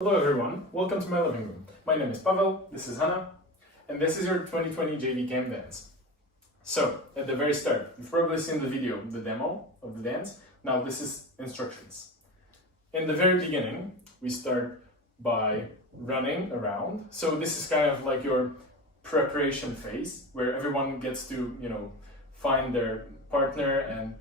Hello everyone, welcome to my living room. My name is Pavel, this is Hannah, and this is your 2020 JV Camp dance. So, at the very start, you've probably seen the video, the demo of the dance. Now this is instructions. In the very beginning, we start by running around. So this is kind of like your preparation phase, where everyone gets to, find their partner and,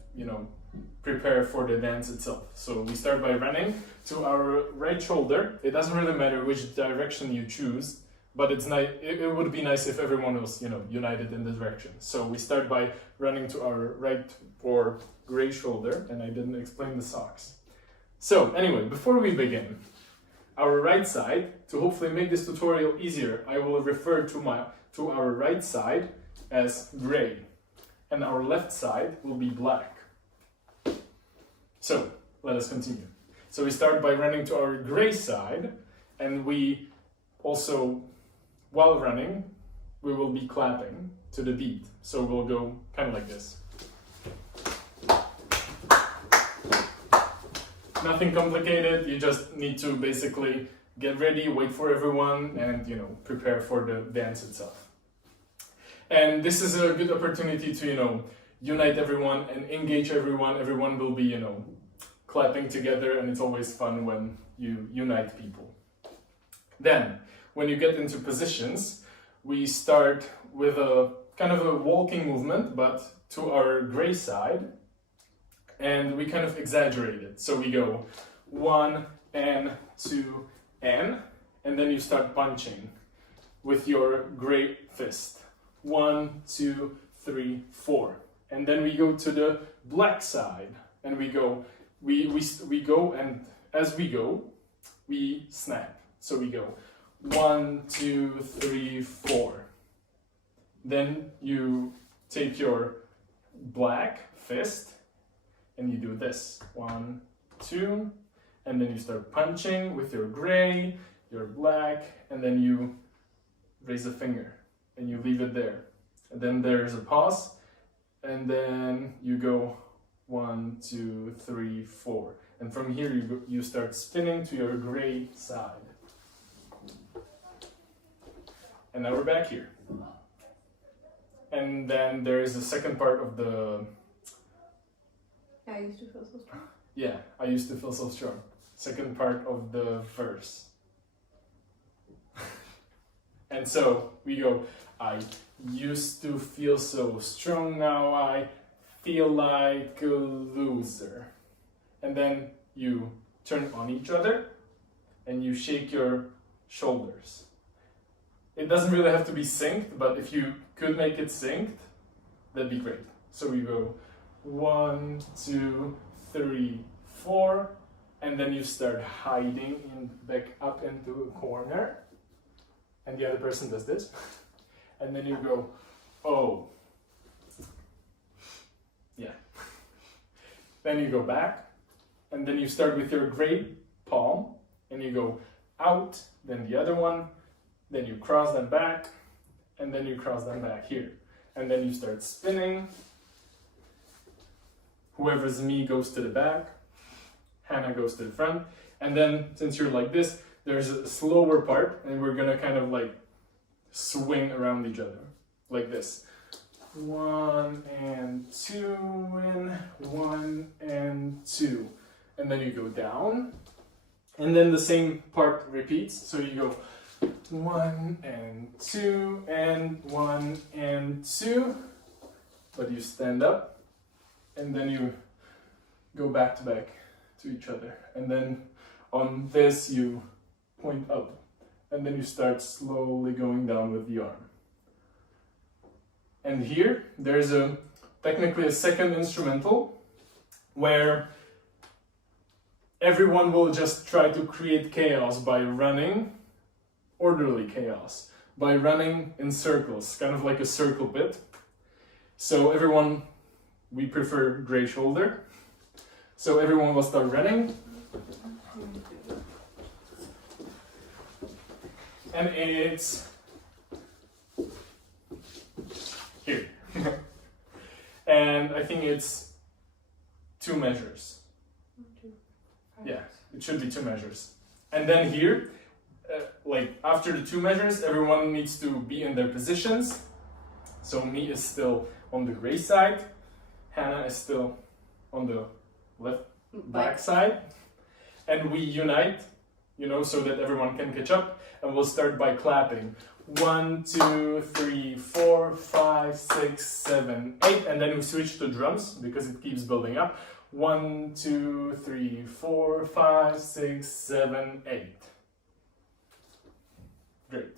prepare for the dance itself. So we start by running to our right shoulder. It doesn't really matter which direction you choose, but it's nice. It would be nice if everyone was, united in the direction. So we start by running to our right or gray shoulder, and I didn't explain the socks. So anyway, before we begin, our right side, to hopefully make this tutorial easier, I will refer to our right side as gray, and our left side will be black. So let us continue. So we start by running to our gray side, and we also, while running, we will be clapping to the beat. So we'll go kind of like this. Nothing complicated, you just need to basically get ready, wait for everyone, and prepare for the dance itself. And this is a good opportunity to, unite everyone and engage everyone. Everyone will be, clapping together, and it's always fun when you unite people. Then, when you get into positions, we start with a kind of a walking movement, but to our gray side, and we kind of exaggerate it. So we go 1 and 2 and then you start punching with your gray fist. 1, 2, 3, 4. And then we go to the black side, and we go, we go, and as we go, we snap. So we go 1, 2, 3, 4. Then you take your black fist and you do this. 1, 2, and then you start punching with your gray, your black, and then you raise a finger and you leave it there. And then there's a pause, and then you go 1, 2, 3, 4. And from here you start spinning to your gray side. And now we're back here. And then there is a second part of the... I used to feel so strong. Yeah, I used to feel so strong. Second part of the verse. And so we go, I used to feel so strong, now I feel like a loser. And then you turn on each other and you shake your shoulders. It doesn't really have to be synced, but if you could make it synced, that'd be great. So we go 1, 2, 3, 4, and then you start hiding back up into a corner, and the other person does this, and then you go, oh, yeah. Then you go back, and then you start with your gray palm, and you go out, then the other one, then you cross them back, and then you cross them back here. And then you start spinning. Whoever's me goes to the back, Hannah goes to the front, and then since you're like this, there's a slower part, and we're gonna kind of like swing around each other, like this. 1 and 2, and 1 and 2. And then you go down, and then the same part repeats, so you go 1 and 2, and 1 and 2, but you stand up, and then you go back to back to each other, and then on this you point up, and then you start slowly going down with the arm. And here there's technically a second instrumental where everyone will just try to create chaos by running, orderly chaos, by running in circles, kind of like a circle pit. So everyone, we prefer gray shoulder. So everyone will start running. And it's here. And I think it's 2 measures. Yeah, it should be 2 measures. And then here, like after the 2 measures, everyone needs to be in their positions. So me is still on the gray side, Hannah is still on the black side, and we unite, so that everyone can catch up, and we'll start by clapping. 1, 2, 3, 4, 5, 6, 7, 8, and then we switch to drums because it keeps building up. 1, 2, 3, 4, 5, 6, 7, 8. Great.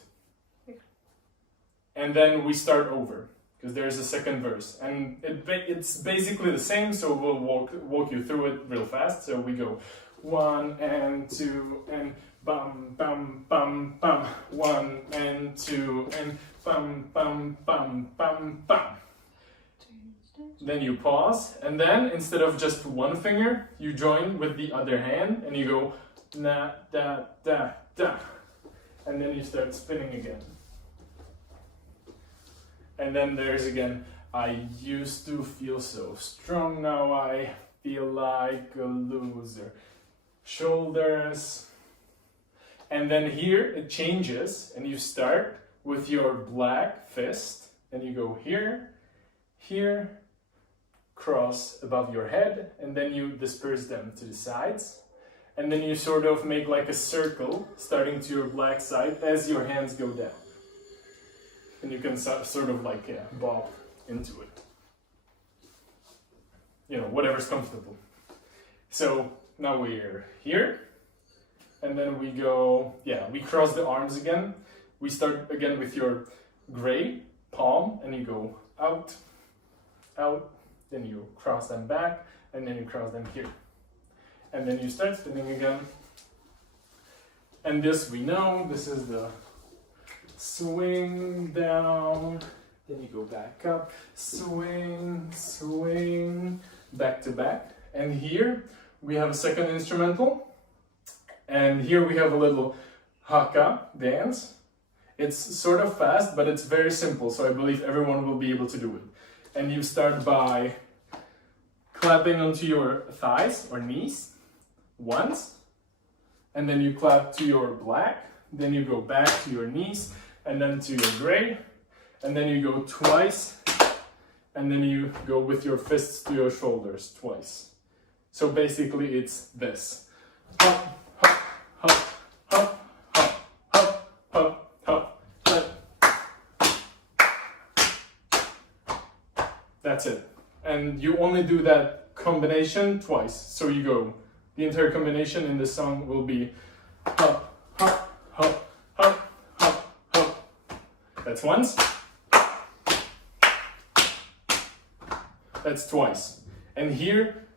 And then we start over because there's a second verse, and it's basically the same. So we'll walk you through it real fast. So we go 1 and 2 and bum bum bum bum. 1 and 2 and bum bum bum bum bum. Then you pause, and then instead of just one finger, you join with the other hand, and you go na da da da, and then you start spinning again. And then there's again, I used to feel so strong, now I feel like a loser. Shoulders. And then here it changes, and you start with your black fist, and you go here, here, cross above your head, and then you disperse them to the sides. And then you sort of make like a circle starting to your black side as your hands go down. And you can sort of like bob into it. Whatever's comfortable. So now we're here. And then we go, we cross the arms again. We start again with your gray palm, and you go out, out, then you cross them back, and then you cross them here. And then you start spinning again. And this we know, this is the swing down, then you go back up, swing, swing, back to back. And here we have a second instrumental, and here we have a little haka dance. It's sort of fast, but it's very simple, so I believe everyone will be able to do it. And you start by clapping onto your thighs or knees once, and then you clap to your black, then you go back to your knees, and then to your gray, and then you go twice, and then you go with your fists to your shoulders twice. So basically it's this. Hop, hop, hop, hop, hop, hop, hop, hop, hop. That's it. And you only do that combination twice. So you go, the entire combination in the song will be hop, hop, hop, hop, hop, hop. That's once. That's twice. And here,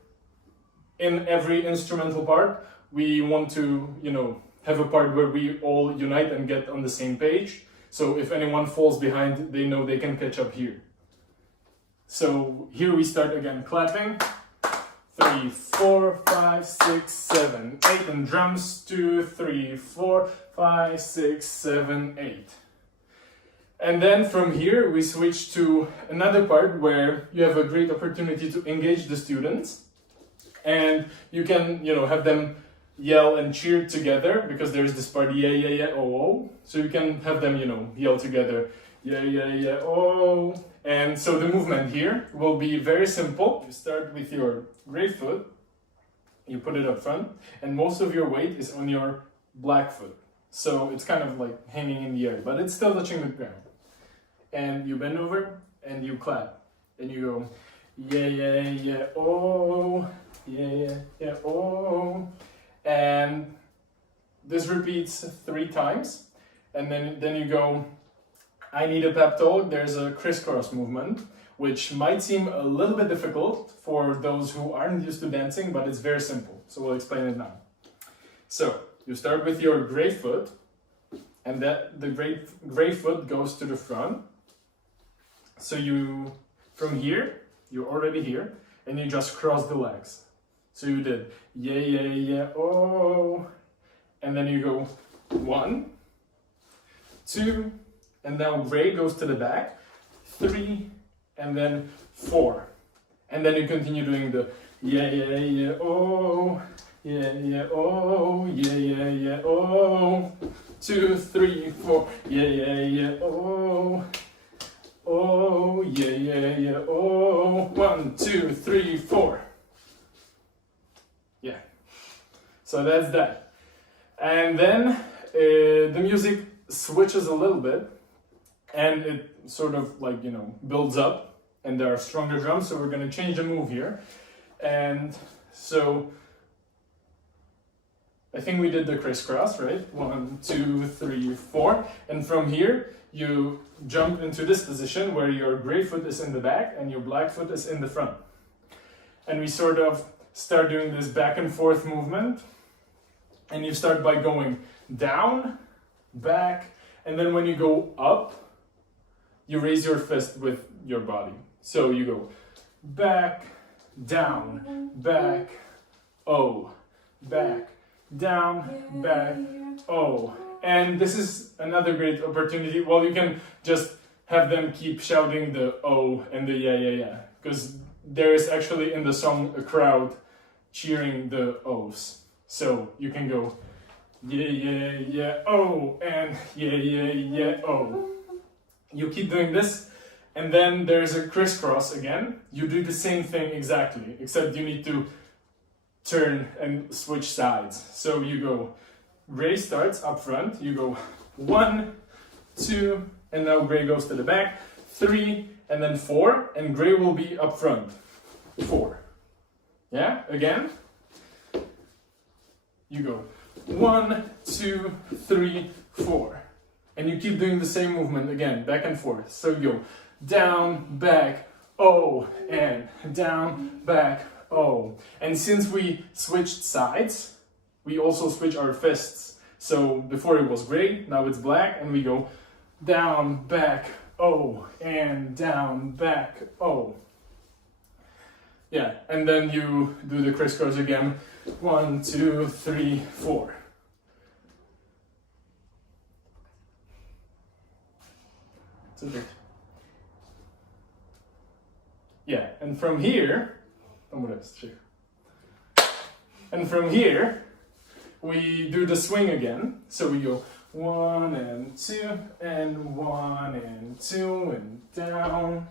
in every instrumental part, we want to, have a part where we all unite and get on the same page. So if anyone falls behind, they know they can catch up here. So here we start again clapping. 3, 4, 5, 6, 7, 8, and drums 2, 3, 4, 5, 6, 7, 8. And then from here we switch to another part where you have a great opportunity to engage the students, and you can, have them yell and cheer together because there's this part yeah yeah yeah oh oh. So you can have them, yell together yeah yeah yeah oh. And so the movement here will be very simple. You start with your gray foot, you put it up front, and most of your weight is on your black foot. So it's kind of like hanging in the air, but it's still touching the ground. And you bend over and you clap. And you go, yeah, yeah, yeah, oh, yeah, yeah, yeah, oh. And this repeats 3 times. And then you go, I need a pep talk. There's a crisscross movement, which might seem a little bit difficult for those who aren't used to dancing, but it's very simple. So we'll explain it now. So you start with your gray foot, and the gray foot goes to the front. So from here, you're already here, and you just cross the legs. So you did yeah, yeah, yeah, oh, and then you go 1, 2, and now gray goes to the back, 3, and then 4. And then you continue doing the yeah, yeah, yeah, oh, yeah, yeah, oh, yeah, yeah, yeah, oh. 2, 3, 4, yeah, yeah, yeah, oh. Oh, yeah, yeah, yeah, oh. 1, 2, 3, 4. Yeah. So that's that. And then the music switches a little bit and it sort of like, builds up and there are stronger drums. So we're going to change the move here. And so I think we did the crisscross, right? 1, 2, 3, 4. And from here, you jump into this position where your gray foot is in the back and your black foot is in the front. And we sort of start doing this back and forth movement. And you start by going down, back, and then when you go up, you raise your fist with your body. So you go back, down, back, oh, back, down, back, oh. And this is another great opportunity. Well, you can just have them keep shouting the oh and the yeah, yeah, yeah. Because there is actually in the song a crowd cheering the ohs. So you can go yeah, yeah, yeah, oh, and yeah, yeah, yeah, oh. You keep doing this, and then there's a crisscross again. You do the same thing exactly, except you need to turn and switch sides. So you go, gray starts up front, you go 1, 2, and now gray goes to the back, 3, and then 4, and gray will be up front, 4. Yeah, again. You go 1, 2, 3, 4. And you keep doing the same movement again, back and forth. So you go down, back, oh, and down, back, oh. And since we switched sides, we also switch our fists. So before it was gray, now it's black, and we go down, back, oh, and down, back, oh. Yeah, and then you do the crisscross again. 1, 2, 3, 4. That's it. Yeah, and from here, and from here, we do the swing again. So we go 1 and 2, and 1 and 2, and down.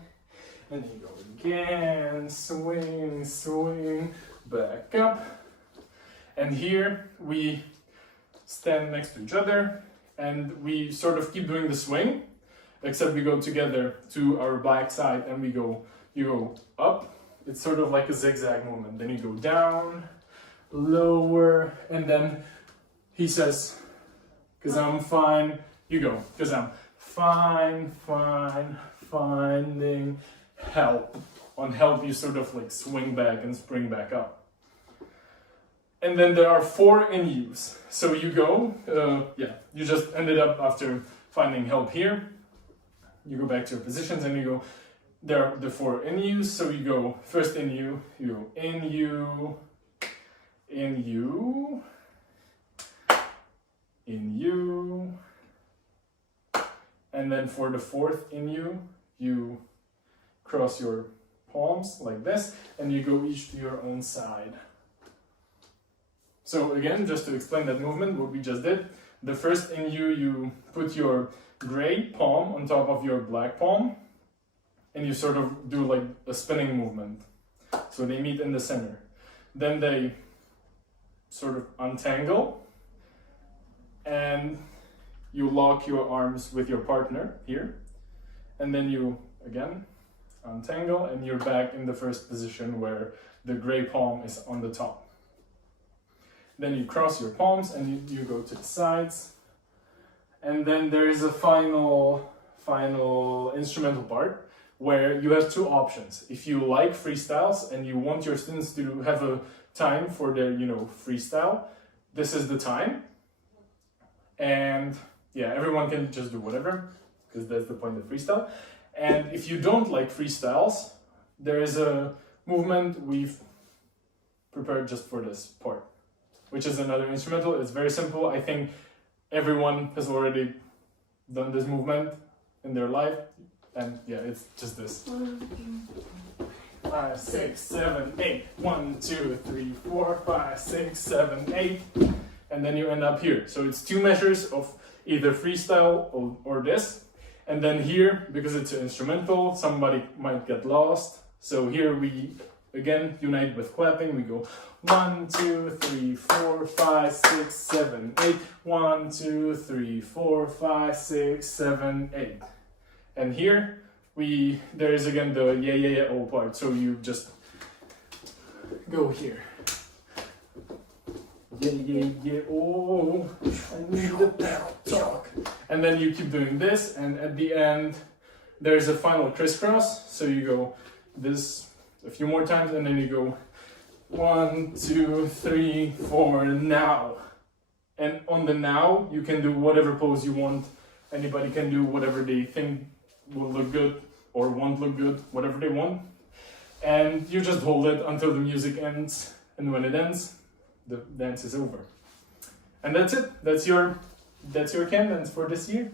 And then you go again, swing, swing, back up. And here we stand next to each other and we sort of keep doing the swing, except we go together to our black side and you go up. It's sort of like a zigzag movement. Then you go down, lower, and then he says, "'Cause I'm fine." You go, "'Cause I'm fine, finding help." On help, you sort of like swing back and spring back up. And then there are 4 in use. So you go, you just ended up after finding help here. You go back to your positions and you go, there are the 4 in use. So you go first in you go in you, in you, in you. And then for the 4th in you, you cross your palms like this and you go each to your own side. So again, just to explain that movement, what we just did, the first in you put your gray palm on top of your black palm and you sort of do like a spinning movement. So they meet in the center. Then they sort of untangle and you lock your arms with your partner here. And then you, again, untangle and you're back in the first position where the gray palm is on the top. Then you cross your palms and you go to the sides. And then there is a final instrumental part where you have 2 options. If you like freestyles and you want your students to have a time for their, freestyle, this is the time. And yeah, everyone can just do whatever, because that's the point of freestyle. And if you don't like freestyles, there is a movement we've prepared just for this part, which is another instrumental. It's very simple. I think everyone has already done this movement in their life. And yeah, it's just this. 5, 6, 7, 8. 1, 2, 3, 4, 5, 6, 7, 8. And then you end up here. So it's two measures of either freestyle or this. And then here, because it's an instrumental, somebody might get lost. So here we again unite with clapping. We go 1, 2, 3, 4, 5, 6, 7, 8. 1, 2, 3, 4, 5, 6, 7, 8. And here there is again the yeah yeah yeah oh part. So you just go here. Yeah yeah yeah oh, I need a pep talk. And then you keep doing this, and at the end there's a final crisscross. So you go this a few more times, and then you go 1, 2, 3, 4 now. And on the now you can do whatever pose you want. Anybody can do whatever they think will look good or won't look good, whatever they want. And you just hold it until the music ends, and when it ends, the dance is over. And that's it. That's your can dance for this year.